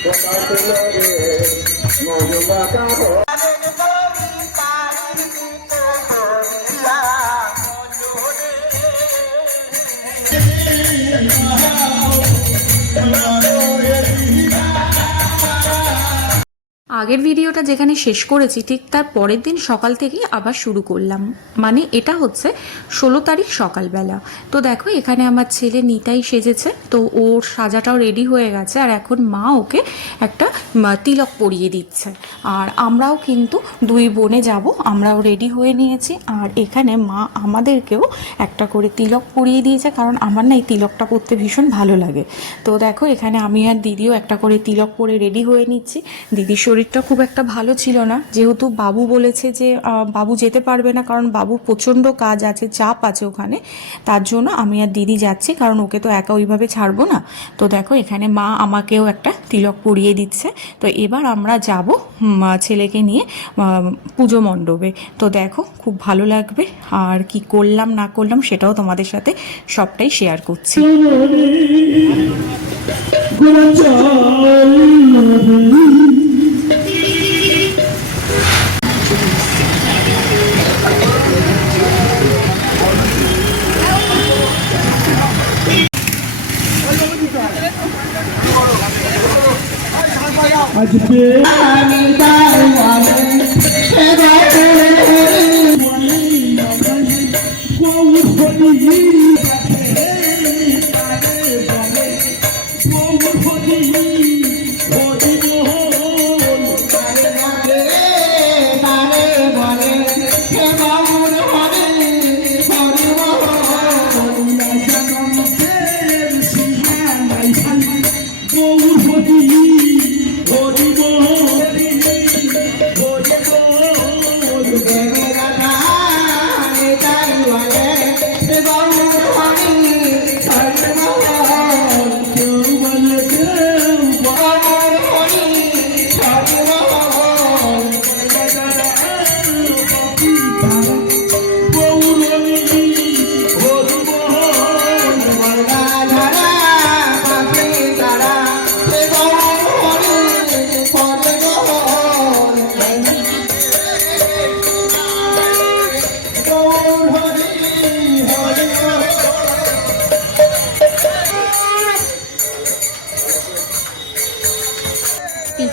Thank you. আগের ভিডিওটা যেখানে শেষ করেছি, ঠিক তার পরের দিন সকাল থেকেই আবার শুরু করলাম। মানে এটা হচ্ছে ষোলো তারিখ সকালবেলা। তো দেখো, এখানে আমার ছেলে নিতাই সেজেছে, তো ওর সাজাটাও রেডি হয়ে গেছে, আর এখন মা ওকে একটা তিলক পরিয়ে দিচ্ছে। আর আমরাও কিন্তু দুই বোনে যাব, আমরাও রেডি হয়ে নিয়েছি। আর এখানে মা আমাদেরকেও একটা করে তিলক পরিয়ে দিয়েছে, কারণ আমার না এই তিলকটা পরতে ভীষণ ভালো লাগে। তো দেখো, এখানে আমি আর দিদিও একটা করে তিলক পরে রেডি হয়ে নিচ্ছি। দিদির শরীরটা খুব একটা ভালো ছিল না। যেহেতু বাবু বলেছে যে বাবু যেতে পারবে না, কারণ বাবু প্রচণ্ড কাজ আছে, চাপ আছে ওখানে। তার জন্য আমি আর দিদি যাচ্ছি, কারণ ওকে তো একা ওইভাবে ছাড়বো না। তো দেখো, এখানে মা আমাকেও একটা তিলক পরিয়ে দিচ্ছে। তো এবার আমরা যাব ছেলেকে নিয়ে পুজো মণ্ডপে। তো দেখো, খুব ভালো লাগবে। আর কি করলাম, না করলাম, সেটাও তোমাদের সাথে সবটাই শেয়ার করছি। আজকে আমি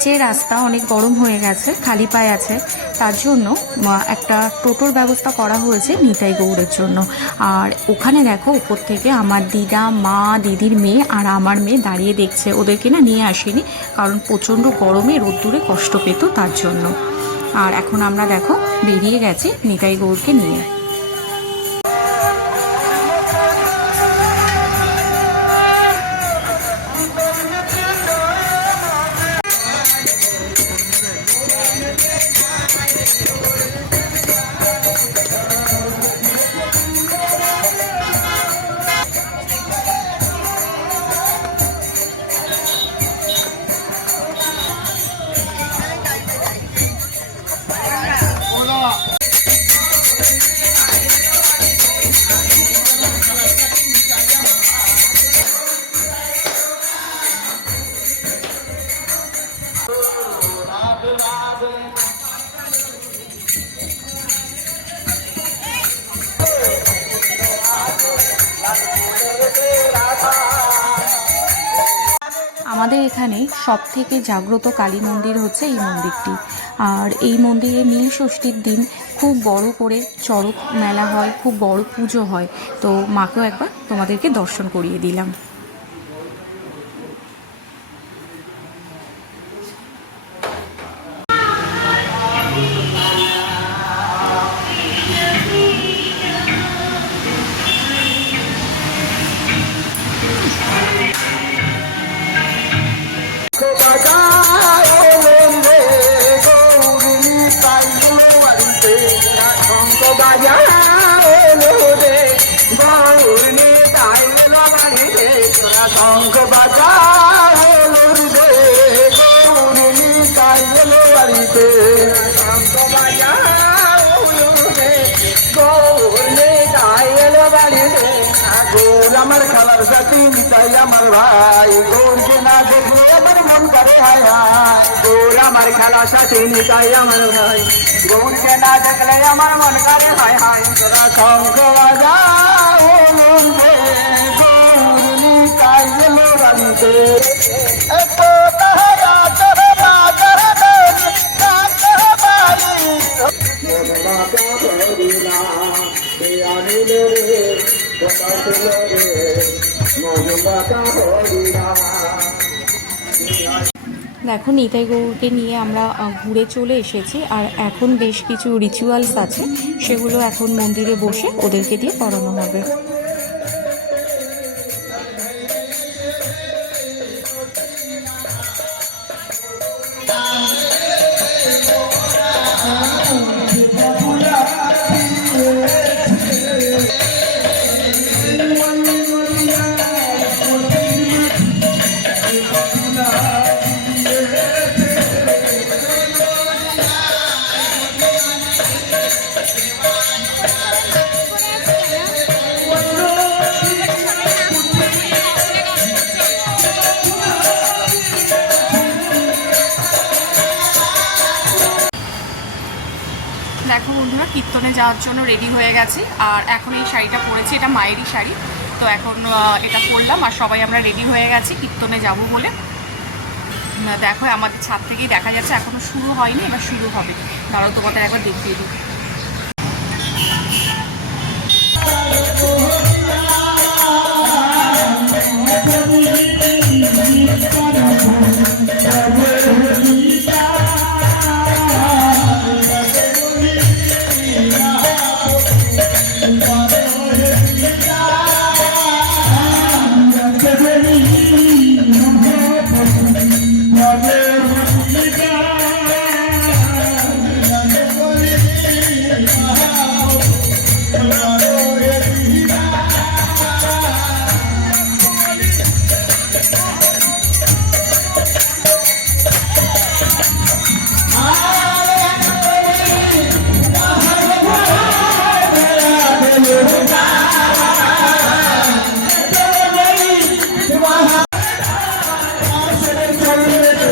পিচের রাস্তা অনেক গরম হয়ে গেছে, খালি পায়ে আছে, তার জন্য একটা টোটোর ব্যবস্থা করা হয়েছে নিতাই গৌড়ের জন্য। আর ওখানে দেখো, উপর থেকে আমার দিদা, মা, দিদির মেয়ে আর আমার মেয়ে দাঁড়িয়ে দেখছে। ওদেরকে না নিয়ে আসেনি, কারণ প্রচণ্ড গরমে রোদ্দুরে কষ্ট পেত তার জন্য। আর এখন আমরা দেখো, বেরিয়ে গেছি নিতাই গৌড়কে নিয়ে। আমাদের এখানে সব থেকে জাগ্রত কালী মন্দির হচ্ছে এই মন্দিরটি। আর এই মন্দিরে নীল ষষ্ঠীর দিন খুব বড় করে চড়ক মেলা হয়, খুব বড় পুজো হয়। তো মাকেও একবার তোমাদেরকে দর্শন করিয়ে দিলাম। রে গৌরী আমার খালার সাথী নিতাই আমার ভাই। গৌরকে না দেখলে আমার মন করে হায় হায়। গৌর আমার খেলা সাথী নিতাই আমার ভাই। গৌরকে না দেখলে আমার মন করে হায় হায়। তোরা শঙ্খ বাজা ও মন গৌর নিতাই এলো বাড়িতে দেখো নিতাই গৌরকে নিয়ে আমরা ঘুরে চলে এসেছি, আর এখন বেশ কিছু রিচুয়ালস আছে, সেগুলো এখন মন্দিরে বসে ওদেরকে দিয়ে করানো হবে। কীর্তনে যাওয়ার জন্য রেডি হয়ে গেছি। আর এখন এই শাড়িটা পরেছি, এটা মায়েরই শাড়ি। তো এখন এটা পরলাম আর সবাই আমরা রেডি হয়ে গেছি, কীর্তনে যাব বলে। দেখো, আমাদের ছাদ থেকেই দেখা যাচ্ছে এখনও শুরু হয়নি, এবার শুরু হবে। দাঁড়াও, তোমাদের একবার দেখিয়ে দিই।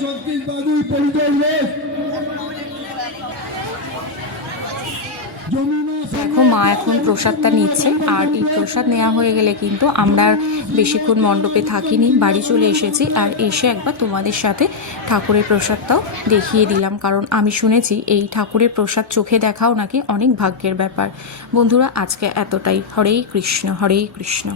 ছত্তিশবাদী পরিচয় রোড যমুনা দেখো মা এখন প্রসাদটা নিচ্ছে। আর এই প্রসাদ নেওয়া হয়ে গেলে কিন্তু আমরা বেশিক্ষণ মণ্ডপে থাকিনি, বাড়ি চলে এসেছি। আর এসে একবার তোমাদের সাথে ঠাকুরের প্রসাদটাও দেখিয়ে দিলাম। কারণ আমি শুনেছি, এই ঠাকুরের প্রসাদ চোখে দেখাও নাকি অনেক ভাগ্যের ব্যাপার। বন্ধুরা, আজকে এতটাই। হরেই কৃষ্ণ হরেই কৃষ্ণ।